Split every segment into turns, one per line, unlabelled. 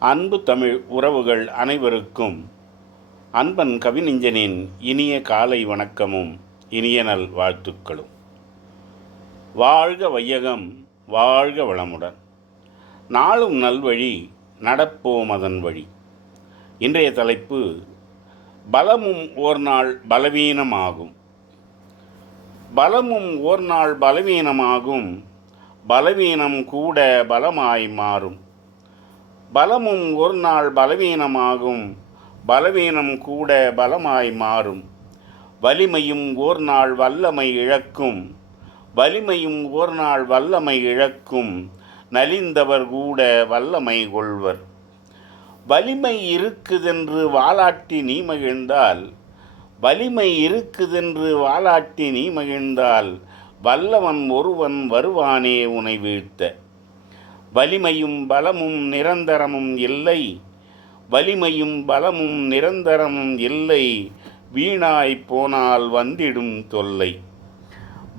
அன்பு தமிழ் உறவுகள் அனைவருக்கும் அன்பன் கவிநெஞ்சனின் இனிய காலை வணக்கமும் இனிய நல் வாழ்த்துக்களும். வாழ்க வையகம் வாழ்க வளமுடன். நாளும் நல்வழி நடப்போம் அதன் வழி. இன்றைய தலைப்பு பலமும் ஓர் நாள் பலவீனமாகும். பலமும் ஓர் நாள் பலவீனமாகும் பலவீனம் கூட பலமாய் மாறும். பலமும் ஒரு நாள் பலவீனமாகும். பலவீனம் கூட பலமாய் மாறும். வலிமையும் ஓர் நாள் வல்லமை இழக்கும். வலிமையும் ஓர் நாள் வல்லமை இழக்கும். நலிந்தவர் கூட வல்லமை கொள்வர். வலிமை இருக்குதென்று வாலாட்டி நீ மகிழ்ந்தால் வலிமை இருக்குதென்று வாலாட்டி நீ மகிழ்ந்தால் வல்லவன் ஒருவன் வருவானே உனை வீழ்த்த. வலிமையும் பலமும் நிரந்தரமும் இல்லை. வலிமையும் பலமும் நிரந்தரமும் இல்லை. வீணாய் போனால் வந்திடும் தொல்லை.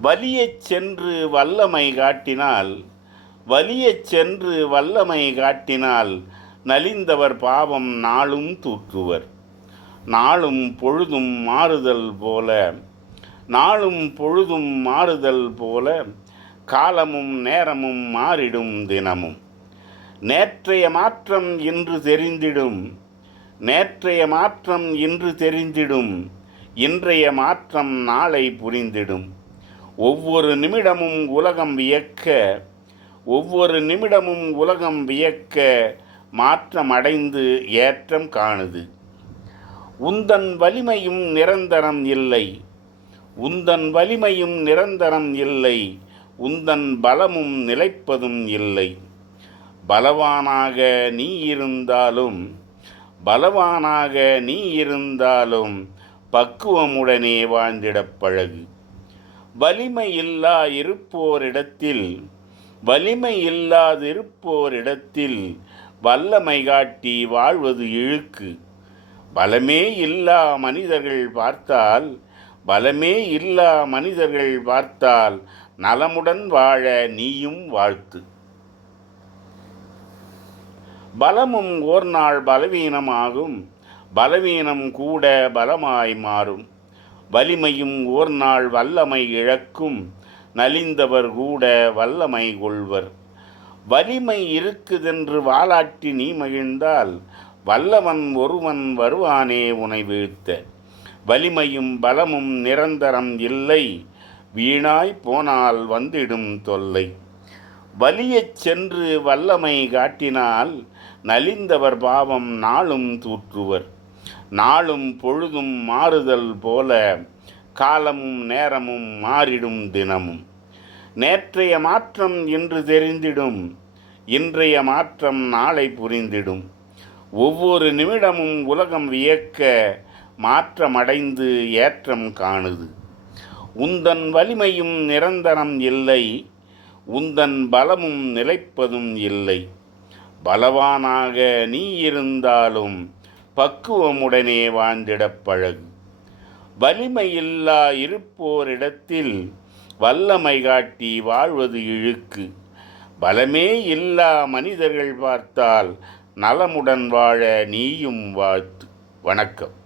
வலியச் சென்று வல்லமை காட்டினால் வலியச் சென்று வல்லமை காட்டினால் நலிந்தவர் பாவம் நாளும் தூற்றுவர். நாளும் பொழுதும் மாறுதல் போல நாளும் பொழுதும் மாறுதல் போல காலமும் நேரமும் மாறிடும் தினமும். நேற்றைய மாற்றம் இன்று தெரிந்திடும். நேற்றைய மாற்றம் இன்று தெரிந்திடும். இன்றைய மாற்றம் நாளை புரிந்திடும். ஒவ்வொரு நிமிடமும் உலகம் வியக்க ஒவ்வொரு நிமிடமும் உலகம் வியக்க மாற்றமடைந்து ஏற்றம் காணுது. உந்தன் வலிமையும் நிரந்தரம் இல்லை. உந்தன் வலிமையும் நிரந்தரம் இல்லை. உந்தன் பலமும் நிலைப்பதும் இல்லை. பலவானாக நீ இருந்தாலும் பலவானாக நீ இருந்தாலும் பக்குவமுடனே வாழ்ந்திடப் பழகு. வலிமை இல்லா இருப்போரிடத்தில் வலிமை இல்லாதிருப்போரிடத்தில் வல்லமை காட்டி வாழ்வது இழுக்கு. பலமே இல்லா மனிதர்கள் பார்த்தால் பலமே இல்லா மனிதர்கள் பார்த்தால் நலமுடன் வாழ நீயும் வாழ்த்து. பலமும் ஓர் நாள் பலவீனமாகும். பலவீனம் கூட பலமாய் மாறும். வலிமையும் ஓர் நாள் வல்லமை இழக்கும். நலிந்தவர் கூட வல்லமை கொள்வர். வலிமை இருக்குதென்று வாலாட்டி நீ மகிழ்ந்தால் வல்லவன் ஒருவன் வருவானே உனை வீழ்த்த. வலிமையும் பலமும் நிரந்தரம் இல்லை. வீணாய் போனால் வந்திடும் தொல்லை. வலியச் சென்று வல்லமை காட்டினால் நலிந்தவர் பாவம் நாளும் தூற்றுவர். நாளும் பொழுதும் மாறுதல் போல காலமும் நேரமும் மாறிடும் தினமும். நேற்றைய மாற்றம் இன்று தெரிந்திடும். இன்றைய மாற்றம் நாளை புரிந்திடும். ஒவ்வொரு நிமிடமும் உலகம் வியக்க மாற்றமடைந்து ஏற்றம் காணுது. உந்தன் வலிமையும் நிரந்தரம் இல்லை உந்தன் பலமும் நிலைப்பதும் இல்லை. பலவானாக நீ இருந்தாலும் பக்குவமுடனே வாழ்ந்திடப் பழகு. வலிமையில்லா இருப்போரிடத்தில் வல்லமை காட்டி வாழ்வது இழுக்கு. பலமே இல்லா மனிதர்கள் பார்த்தால் நலமுடன் வாழ நீயும் வாழ்த்து. வணக்கம்.